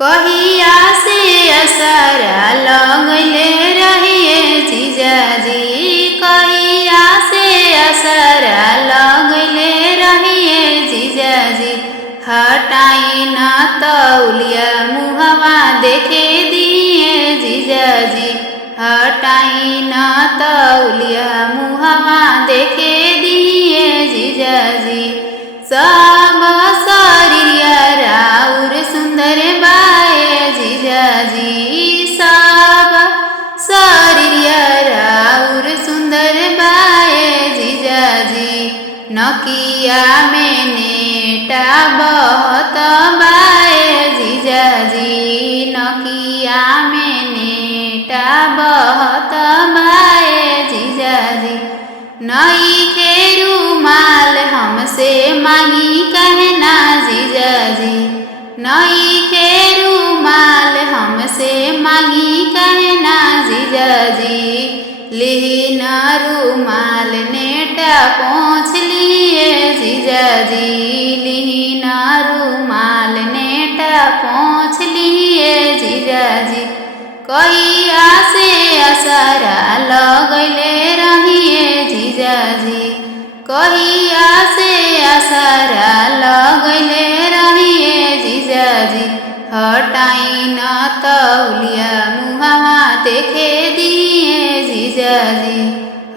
कहिया से असरा लगले रहिए जीजाजी, कहिया से असरा लगले रहिए जीजाजी। हटाई न तौलिया मुहवा देखे दिए जीजाजी, हटाई न तौलिया मुहवा देखे दिए जीजाजी। सब शरीरिया राउर सुंदर बाए जीजाजी, सब शरीरिया राउर सुंदर बाए जीजाजी। नकिया में नेटा बहुत बाए जीजाजी, नकिया में नेटा बहुत बाए जीजाजी। नई के रुमाल हमसे मांगी कहना जीजाजी, नई के रुमाल हमसे मांगी कहना जीजाजी। लीन रुमाल नेटा पोंछ लिए जीजाजी, लीन रुमाल नेटा पोंछ लिए जीजाजी। कहिया से असरा लगले रहिए जीजाजी, कहिया से असरा लगले रहिए जीजाजी। हटाई न तौलिया मुहवा देखे दिए जीजाजी,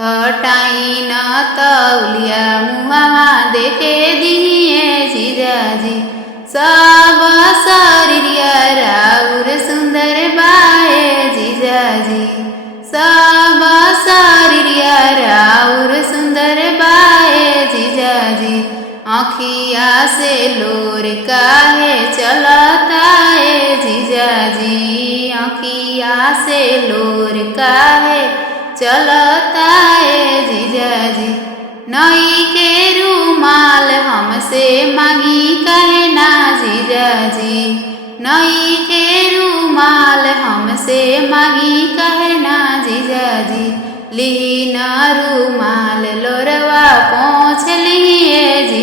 हटाई न तौलिया मुहवा देखे दिए जीजाजी। सब शरीरिया राउर सुंदर बाए जीजाजी, सब शरीरिया राउर सुंदर बाए जीजाजी। आँखिया से लोर काहे चलता है जीजाजी, आँखिया से लोर काहे चलता है जीजाजी। नई के रुमाल हमसे मांगी कहना जीजाजी, नई के रुमाल हमसे मांगी कहना जीजाजी। लीन रुमाल लोरवा पोंछ लिए जी